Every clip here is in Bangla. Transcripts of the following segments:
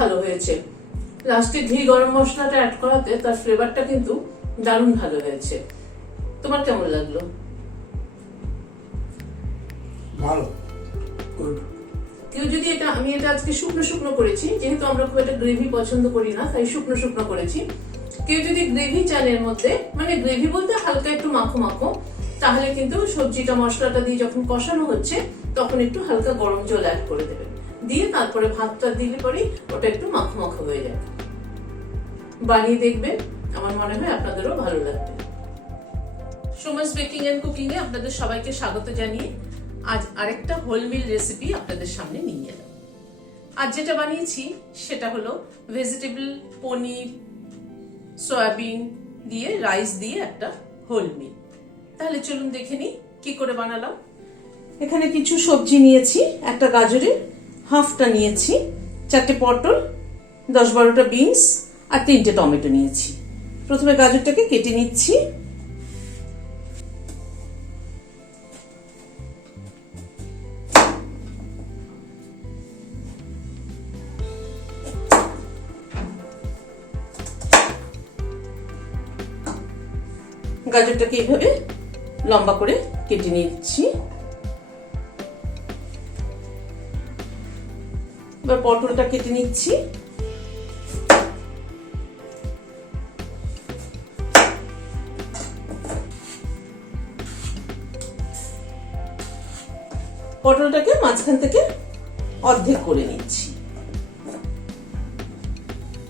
ভালো হয়েছে। লাস্টে ঘি গরম মশলাটা অ্যাড করাতে তার ফ্লেভারটা কিন্তু দারুণ ভালো হয়েছে। তোমার কেমন লাগলো? ভালো। কেউ যদি আমি এটা আজকে শুকনো শুকনো করেছি, যেহেতু আমরা খুব একটা গ্রেভি পছন্দ করি না, তাই শুকনো শুকনো করেছি। কেউ যদি গ্রেভি চান এর মধ্যে, মানে গ্রেভি বলতে হালকা একটু মাখো মাখো, তাহলে কিন্তু সবজিটা মশলাটা দিয়ে যখন কষানো হচ্ছে তখন একটু হালকা গরম জল অ্যাড করে দেবেন, দিয়ে তারপরে ভাতটা দিলে পরে ওটা একটু মাখো মাখো হয়ে যাবে। বানিয়ে দেখবেন, আমার মনে হয় আপনাদেরও ভালো লাগবে। সোমাস বেকিং এন্ড কুকিং এ আপনাদের সবাইকে স্বাগত জানিয়ে আজ আরেকটা হোলমিল রেসিপি আপনাদের সামনে নিয়ে এলাম। আজ যেটা বানিয়েছি সেটা হলো ভেজিটেবল, পনির, সয়াবিন দিয়ে রাইস দিয়ে একটা হোলমিল। তাহলে চলুন দেখে নিই কি করে বানালাম। এখানে কিছু সবজি নিয়েছি, একটা গাজরের হাফটা নিয়েছি, 4টে পটল, 10-12টা বিনস আর 3টে টমেটো নিয়েছি। প্রথমে গাজরটাকে কেটে নিচ্ছি। গাজরটাকে এইভাবে লম্বা করে কেটে নিচ্ছি। এবার পটলটা কেটে নিচ্ছি। পটলটাকে মাঝখান থেকে অর্ধেক করে নিচ্ছি,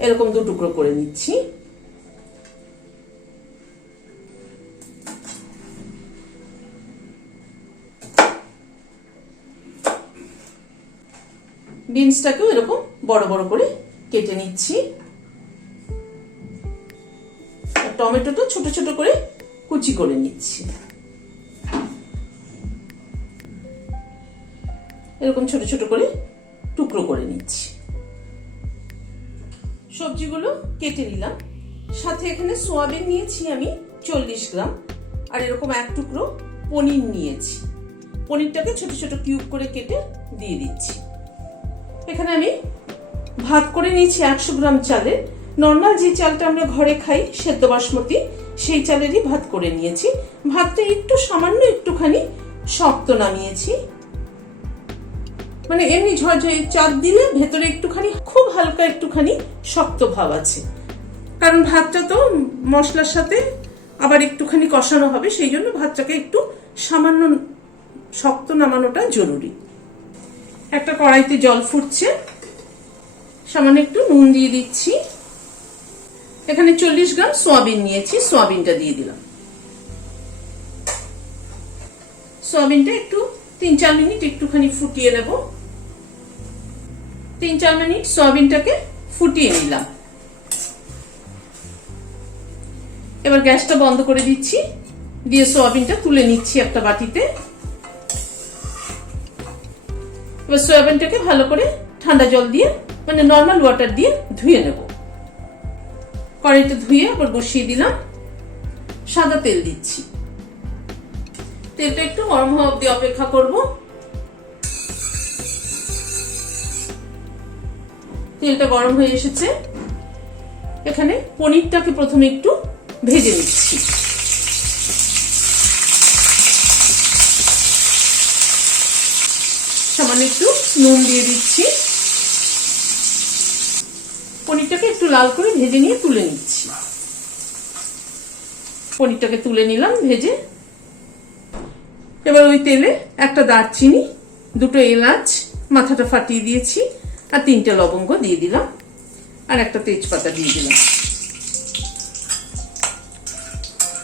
এরকম 2 টুকরো করে নিচ্ছি। বিনসটাকেও এরকম বড় বড় করে কেটে নিচ্ছি। আর টমেটোটা ছোট ছোট করে কুচি করে নিচ্ছি। এরকম ছোট ছোট করে টুকরো করে নিচ্ছি। সবজিগুলো কেটে নিলাম। সাথে এখানে সোয়াবিন নিয়েছি আমি 40 গ্রাম, আর এরকম 1 টুকরো পনির নিয়েছি। পনিরটাকে ছোট ছোট কিউব করে কেটে দিয়ে দিচ্ছি। এখানে আমি ভাত করে নিয়েছি 100 গ্রাম চালের। নর্মাল যে চালটা আমরা ঘরে খাই, সেদ্ধ বাসমতি, সেই চালেরই ভাত করে নিয়েছি। ভাতটা একটু সামান্য একটুখানি শক্ত নামিয়েছি, মানে এমনি ঝরঝরে চাল দিলে ভেতরে একটুখানি খুব হালকা একটুখানি শক্ত ভাব আছে, কারণ ভাতটা তো মশলার সাথে আবার একটুখানি কষানো হবে, সেই জন্য ভাতটাকে একটু সামান্য শক্ত নামানোটা জরুরি। একটা কড়াইতে জল ফুটছে, সামান্য একটু নুন দিয়ে দিচ্ছি। এখানে 40 গ্রাম সোয়াবিন নিয়েছি, সোয়াবিনটা দিয়ে দিলাম। সোয়াবিনটা একটু 3-4 মিনিট একটুখানি ফুটিয়ে নেব। 3-4 মিনিট সোয়াবিনটাকে ফুটিয়ে নিলাম। এবার গ্যাসটা বন্ধ করে দিচ্ছি, দিয়ে সোয়াবিনটা তুলে নিচ্ছি একটা বাটিতে। এবার সোয়াবিনটাকে ভালো করে ঠান্ডা জল দিয়ে, মানে নর্মাল ওয়াটার দিয়ে ধুয়ে নেব। কড়াইটা ধুয়ে আবার বসিয়ে দিলাম। সাদা তেল দিচ্ছি। তেলটা একটু গরম হওয়া অবধি অপেক্ষা করব। তেলটা গরম হয়ে এসেছে। এখানে পনিরটাকে প্রথমে একটু ভেজে নিচ্ছি। সামান্য একটু নুন দিয়ে দিচ্ছি। পনিরটাকে একটু লাল করে ভেজে নিয়ে তুলে নিচ্ছি। পনিরটাকে তুলে নিলাম ভেজে। এবার ওই তেলে একটা দারচিনি, 2টো এলাচ মাথাটা ফাটিয়ে দিয়েছি, আর 3টে লবঙ্গ দিয়ে দিলাম, আর একটা তেজপাতা দিয়ে দিলাম।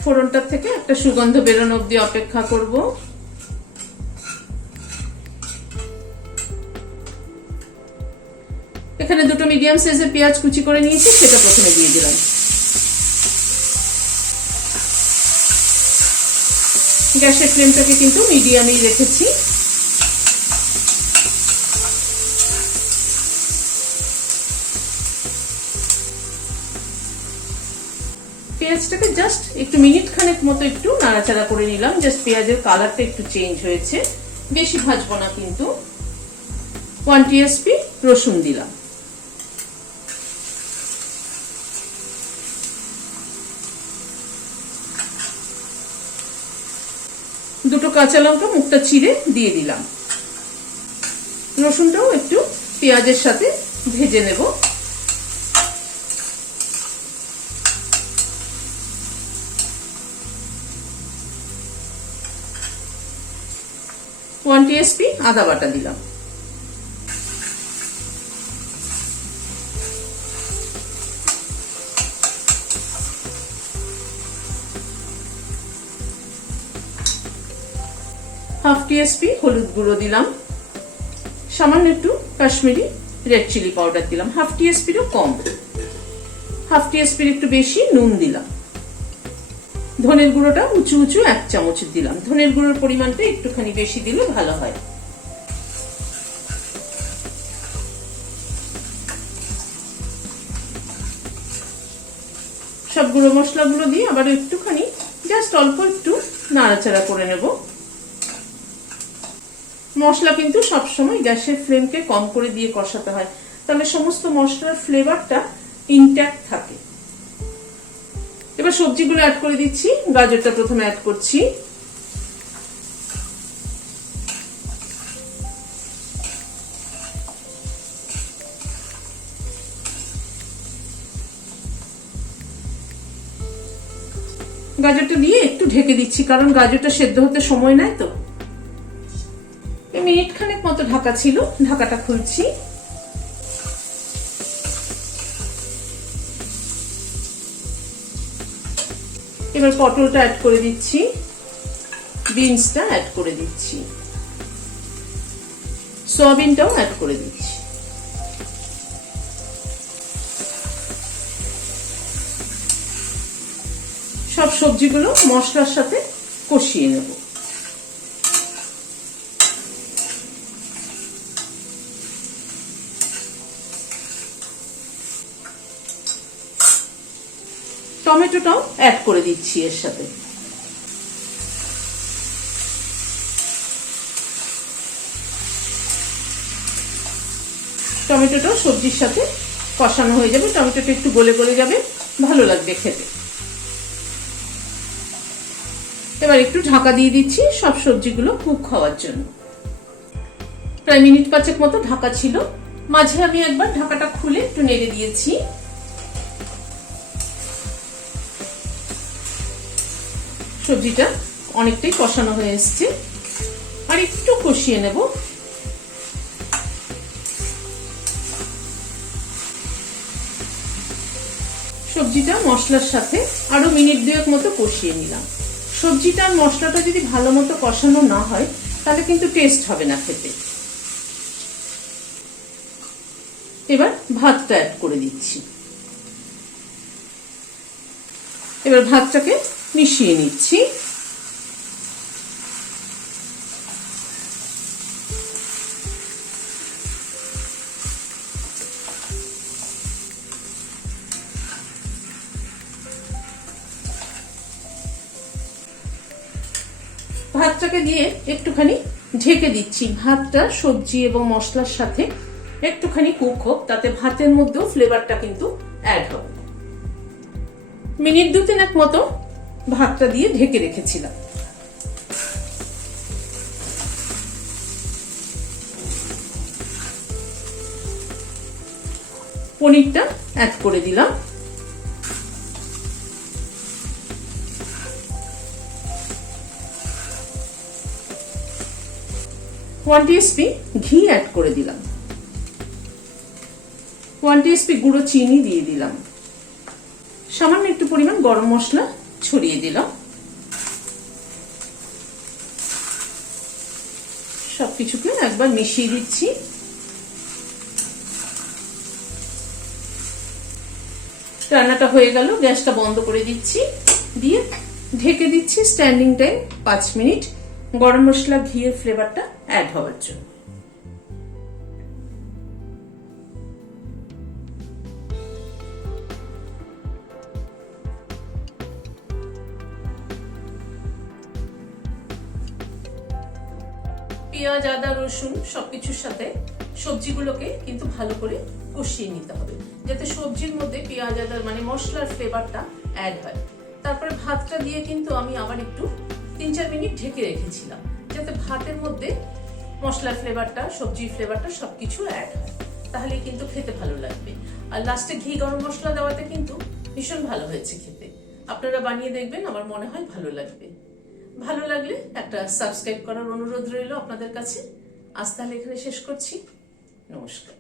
ফোড়নটার থেকে একটা সুগন্ধ বেরোনো অবধি অপেক্ষা করব। এখানে 2টো মিডিয়াম সাইজের পেঁয়াজ কুচি করে নিয়েছি, সেটা প্রথমে দিয়ে দিলাম। গ্যাসের ফ্লেমটাকে কিন্তু মিডিয়ামেই রেখেছি। পেঁয়াজটাকে জাস্ট একটু মিনিট খানেক মতো একটু নাড়াচাড়া করে নিলাম, জাস্ট পেঁয়াজের কালারটা একটু চেঞ্জ হয়েছে, বেশি ভাজবো না কিন্তু। 1 টিএসপি রসুন দিলাম। কাঁচা লঙ্কা মুখটা চিড়ে দিয়ে দিলাম। রসুনটাও একটু পেঁয়াজের সাথে ভেজে নেব। ওয়ান টিএসপি আদা বাটা দিলাম। হাফ টিএসপি হলুদ গুঁড়ো দিলাম। সামান্য একটু কাশ্মীরি রেড চিলি পাউডার দিলাম, হাফ টিএসপিরও কম। হাফ টিএসপির একটু বেশি নুন দিলাম। ধনের গুঁড়োটা উঁচু উঁচু 1 চামচ দিলাম। ধনের গুঁড়োর পরিমাণটা একটুখানি বেশি দিলে ভালো হয়। সব গুঁড়ো মশলাগুলো দিয়ে আবার একটুখানি জাস্ট অল্প একটু নাড়াচাড়া করে নেব। মশলা কিন্তু সবসময় গ্যাসের ফ্লেমকে কম করে দিয়ে কষাতে হয়, তাহলে সমস্ত মশলার ফ্লেভারটা ইনট্যাক্ট থাকে। এবার সবজিগুলো অ্যাড করে দিচ্ছি। গাজরটা প্রথমে অ্যাড করছি। গাজরটা দিয়ে একটু ঢেকে দিচ্ছি, কারণ গাজরটা সেদ্ধ হতে সময় নেয়। তো মিনিট খানেক মতো ঢাকা ছিল, ঢাকাটা খুলছি। এবার পটলটা অ্যাড করে দিচ্ছি, বিনসটা অ্যাড করে দিচ্ছি, সয়াবিনটাও অ্যাড করে দিচ্ছি। সব সবজিগুলো মশলার সাথে কষিয়ে নেব। টমেটোটাও অ্যাড করে দিচ্ছি এর সাথে। টমেটোটাও সবজির সাথে কষানো হয়ে যাবে, টমেটোটা একটু গলে গলে যাবে, ভালো লাগবে খেতে। এবার একটু ঢাকা দিয়ে দিচ্ছি সব সবজিগুলো কুক হওয়ার জন্য। প্রায় মিনিট 5 মতো ঢাকা ছিল। মাঝে আমি একবার ঢাকাটা খুলে একটু নেড়ে দিয়েছি। সবজিটা অনেকটাই কষানো হয়ে এসছে, আর একটু কষিয়ে নেব। সবজিটা মশলার সাথে আরো মিনিট 2 মতো কষিয়ে নিলাম। সবজিটা আর মশলাটা যদি ভালো মতো কষানো না হয় তাহলে কিন্তু টেস্ট হবে না খেতে। এবার ভাতটা অ্যাড করে দিচ্ছি। এবার ভাতটাকে মিশিয়ে নিচ্ছি। ভাতটাকে দিয়ে একটুখানি ঢেকে দিচ্ছি। ভাতটা সবজি এবং মশলার সাথে একটুখানি কুক হোক, তাতে ভাতের মধ্যেও ফ্লেভারটা কিন্তু অ্যাড হবে। মিনিট 2-3 মতো ভাতটা দিয়ে ঢেকে রেখেছিলাম। পনিরটা অ্যাড করে দিলাম। ওয়ান টিএসপি ঘি অ্যাড করে দিলাম। 1 টিএসপি গুঁড়ো চিনি দিয়ে দিলাম। সামান্য একটু পরিমাণ গরম মশলা ছড়িয়ে দিলাম। সবকিছুকে একবার মিশিয়ে দিচ্ছি। রান্নাটা হয়ে গেল, গ্যাসটা বন্ধ করে দিচ্ছি, দিয়ে ঢেকে দিচ্ছি স্ট্যান্ডিং টাইম 5 মিনিট, গরম মশলা ঘিয়ের ফ্লেভারটা অ্যাড হওয়ার জন্য। পেঁয়াজ, আদা, রসুন সবকিছুর সাথে সবজিগুলোকে কিন্তু ভালো করে কষিয়ে নিতে হবে, যাতে সবজির মধ্যে পেঁয়াজ, আদার মানে মশলার ফ্লেভারটা অ্যাড হয়। তারপরে ভাতটা দিয়ে কিন্তু আমি আবার একটু 3-4 মিনিট ঢেকে রেখেছিলাম, যাতে ভাতের মধ্যে মশলার ফ্লেভারটা, সবজির ফ্লেভারটা সবকিছু অ্যাড হয়, তাহলে কিন্তু খেতে ভালো লাগবে। আর লাস্টে ঘি গরম মশলা দেওয়াতে কিন্তু ভীষণ ভালো হয়েছে খেতে। আপনারা বানিয়ে দেখবেন, আমার মনে হয় ভালো লাগবে। ভালো লাগলে একটা সাবস্ক্রাইব করার অনুরোধ রইল আপনাদের কাছে। আজ তাহলে এখানে শেষ করছি। নমস্কার।